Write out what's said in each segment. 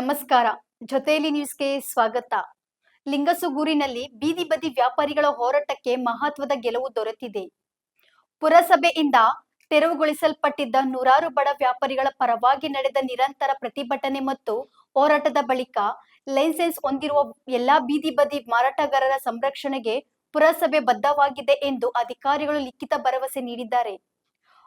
ನಮಸ್ಕಾರ. ಜೊತೆಯಲ್ಲಿ ನ್ಯೂಸ್ಗೆ ಸ್ವಾಗತ. ಲಿಂಗಸುಗೂರಿನಲ್ಲಿ ಬೀದಿ ಬದಿ ವ್ಯಾಪಾರಿಗಳ ಹೋರಾಟಕ್ಕೆ ಮಹತ್ವದ ಗೆಲುವು ದೊರೆತಿದೆ. ಪುರಸಭೆಯಿಂದ ತೆರವುಗೊಳಿಸಲ್ಪಟ್ಟಿದ್ದ ನೂರಾರು ಬಡ ವ್ಯಾಪಾರಿಗಳ ಪರವಾಗಿ ನಡೆದ ನಿರಂತರ ಪ್ರತಿಭಟನೆ ಮತ್ತು ಹೋರಾಟದ ಬಳಿಕ ಲೈಸೆನ್ಸ್ ಹೊಂದಿರುವ ಎಲ್ಲಾ ಬೀದಿ ಬದಿ ಮಾರಾಟಗಾರರ ಸಂರಕ್ಷಣೆಗೆ ಪುರಸಭೆ ಬದ್ಧವಾಗಿದೆ ಎಂದು ಅಧಿಕಾರಿಗಳು ಲಿಖಿತ ಭರವಸೆ ನೀಡಿದ್ದಾರೆ.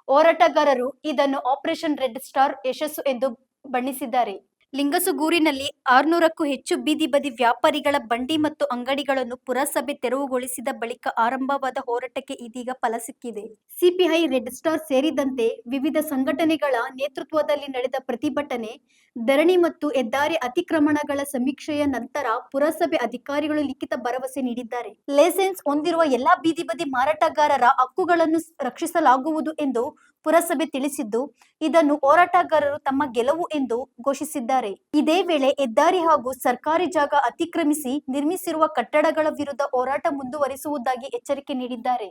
ಹೋರಾಟಗಾರರು ಇದನ್ನು ಆಪರೇಷನ್ ರೆಡ್ ಸ್ಟಾರ್ ಯಶಸ್ಸು ಎಂದು ಬಣ್ಣಿಸಿದ್ದಾರೆ. ಲಿಂಗಸುಗೂರಿನಲ್ಲಿ 600ಕ್ಕೂ ಹೆಚ್ಚು ಬೀದಿ ಬದಿ ವ್ಯಾಪಾರಿಗಳ ಬಂಡಿ ಮತ್ತು ಅಂಗಡಿಗಳನ್ನು ಪುರಸಭೆ ತೆರವುಗೊಳಿಸಿದ ಬಳಿಕ ಆರಂಭವಾದ ಹೋರಾಟಕ್ಕೆ ಇದೀಗ ಫಲ ಸಿಕ್ಕಿದೆ. ಸಿಪಿಐ, ರೆಡ್ ಸ್ಟಾರ್ ಸೇರಿದಂತೆ ವಿವಿಧ ಸಂಘಟನೆಗಳ ನೇತೃತ್ವದಲ್ಲಿ ನಡೆದ ಪ್ರತಿಭಟನೆ, ಧರಣಿ ಮತ್ತು ಹೆದ್ದಾರಿ ಅತಿಕ್ರಮಣಗಳ ಸಮೀಕ್ಷೆಯ ನಂತರ ಪುರಸಭೆ ಅಧಿಕಾರಿಗಳು ಲಿಖಿತ ಭರವಸೆ ನೀಡಿದ್ದಾರೆ. ಲೈಸೆನ್ಸ್ ಹೊಂದಿರುವ ಎಲ್ಲಾ ಬೀದಿ ಬದಿ ಮಾರಾಟಗಾರರ ಹಕ್ಕುಗಳನ್ನು ರಕ್ಷಿಸಲಾಗುವುದು ಎಂದು ಪುರಸಭೆ ತಿಳಿಸಿದ್ದು, ಇದನ್ನು ಹೋರಾಟಗಾರರು ತಮ್ಮ ಗೆಲುವು ಎಂದು ಘೋಷಿಸಿದ್ದಾರೆ. ಇದೇ ವೇಳೆ ಹೆದ್ದಾರಿ ಹಾಗೂ ಸರ್ಕಾರಿ ಜಾಗ ಅತಿಕ್ರಮಿಸಿ ನಿರ್ಮಿಸಿರುವ ಕಟ್ಟಡಗಳ ವಿರುದ್ಧ ಹೋರಾಟ ಮುಂದುವರಿಸುವುದಾಗಿ ಎಚ್ಚರಿಕೆ ನೀಡಿದ್ದಾರೆ.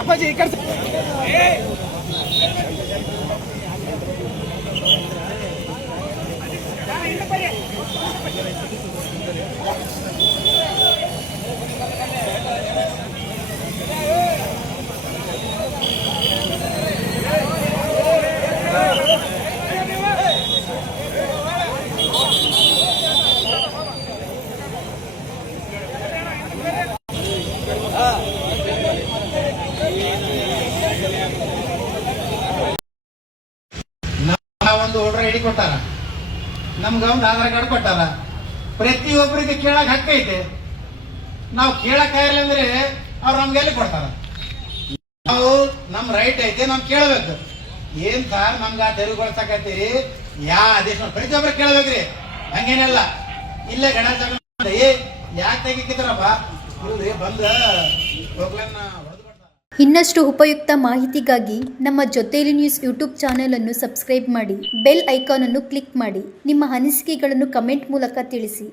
ಅಪ್ಪಾಜಿ ಈ ಕಡೆ ಒಂದು ವೋಟರ್ ಐಡಿ ಕೊಟ್ಟಾರ, ನಮ್ಗ ಒಂದು ಆಧಾರ್ ಕಾರ್ಡ್ ಕೊಟ್ಟಾರ. ಪ್ರತಿಯೊಬ್ಬರಿಗೆ ಕೇಳಕ್ ಹಕ್ಕ ಐತೆ. ನಾವು ಕೇಳಕ್ ಆಗಿಲ್ಲ ಅಂದ್ರೆ ಅವ್ರು ನಮ್ಗೆ ಎಲ್ಲಿ ಕೊಡ್ತಾರ? ನಾವು ನಮ್ ರೈಟ್ ಐತೆ, ನಾವ್ ಕೇಳ್ಬೇಕು. ಏನ್ ಸಾರ್ ನಮ್ಗ ತೆರವುಗೊಳಿಸಕತ್ತೀರಿ, ಯಾ ಆದೇಶ ಪ್ರತಿಯೊಬ್ಬರು ಕೇಳ್ಬೇಕ್ರಿ. ಹಂಗೇನಲ್ಲ, ಇಲ್ಲೇ ಗಣೇಶ ಯಾಕೆ ತೆಗಿತಿದ್ರಪ್ಪ ಇಲ್ರಿ ಬಂದ ಹೋಗ್ಲನ್ನ. ಇನ್ನಷ್ಟು ಉಪಯುಕ್ತ ಮಾಹಿತಿಗಾಗಿ ನಮ್ಮ ಜೊತೆಯಲ್ಲಿ ನ್ಯೂಸ್ ಯೂಟ್ಯೂಬ್ ಚಾನೆಲ್ ಅನ್ನು ಸಬ್ಸ್ಕ್ರೈಬ್ ಮಾಡಿ, ಬೆಲ್ ಐಕಾನ್ ಅನ್ನು ಕ್ಲಿಕ್ ಮಾಡಿ. ನಿಮ್ಮ ಅನಿಸಿಕೆಗಳನ್ನು ಕಮೆಂಟ್ ಮೂಲಕ ತಿಳಿಸಿ.